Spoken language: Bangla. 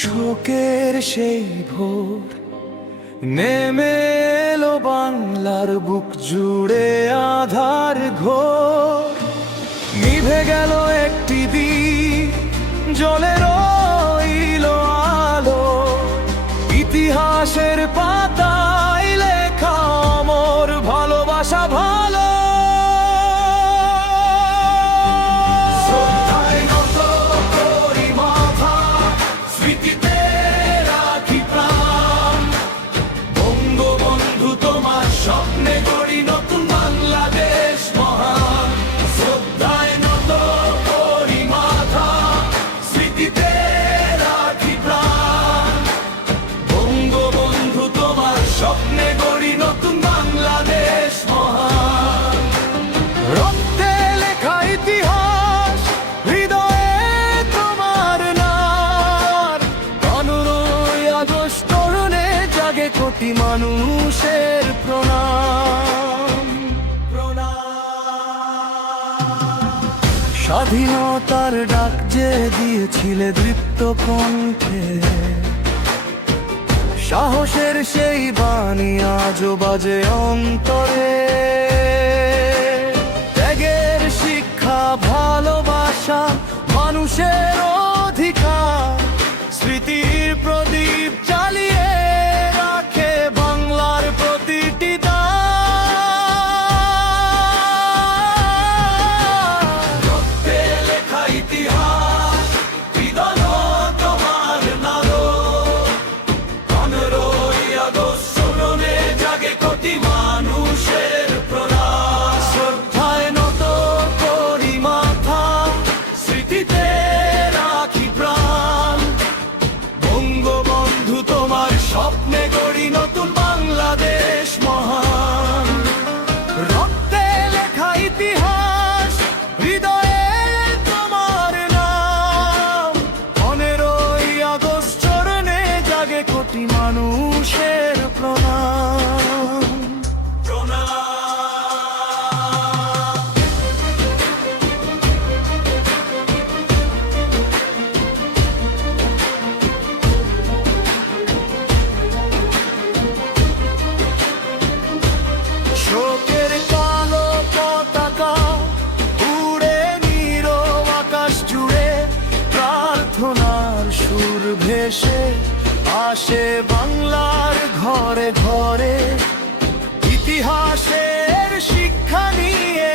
শোকের সেই ভোর নেমে এলো বাংলার বুক জুড়ে, আধার ঘোর নিভে গেল একটি দ্বীপ, জ্বলে রইল আলো। ইতিহাসের পাতায় লেখা অমর ভালোবাসা ভালো। স্বপ্নে গড়ি নতুন বাংলাদেশ মহান, শ্রদ্ধায় নত করি মাথা, স্মৃতিতে রাখি প্রাণ। বঙ্গবন্ধু তোমার স্বপ্নে গড়ি নতুন বাংলাদেশ মহান। রক্তে লেখা ইতিহাস, হৃদয়ে তোমার নাম। 15ই আগস্ট তরুণে জাগে কোটি মানুষের প্রণাম। স্বাধীনতার ডাক যে দিয়েছিলে দৃপ্ত কণ্ঠে, সাহসের সেই বাণী আজও বাজে অন্তরে। ত্যাগের শিক্ষা, ভালোবাসা, মানুষের অধিকার, স্মৃতির প্রদীপ জ্বালিয়ে রাখে বাংলার প্রতিটি দ্বার। রক্তে লেখা ইতিহাস, হৃদয় তোমার নারদ। 15ই আগস্ট স্মরণে জাগে কোটি মানুষের প্রাণ। শ্রদ্ধায় নত করি মাথা, স্মৃতিতে রাখি প্রাণ। বঙ্গবন্ধু তোমার স্বপ্নে গড়ি নতুন বাংলাদেশ মহান। রক্তে লেখা ইতিহাস, হৃদয়ে তোমার নাম। 15ই আগস্ট চরণে জাগে কোটি মানুষের প্রণাম। শোকের কালো পতাকা উড়ে নীরব আকাশ জুড়ে, প্রার্থনার সুর ভেসে আসে বাংলার ঘরে ঘরে। ইতিহাসের শিক্ষা নিয়ে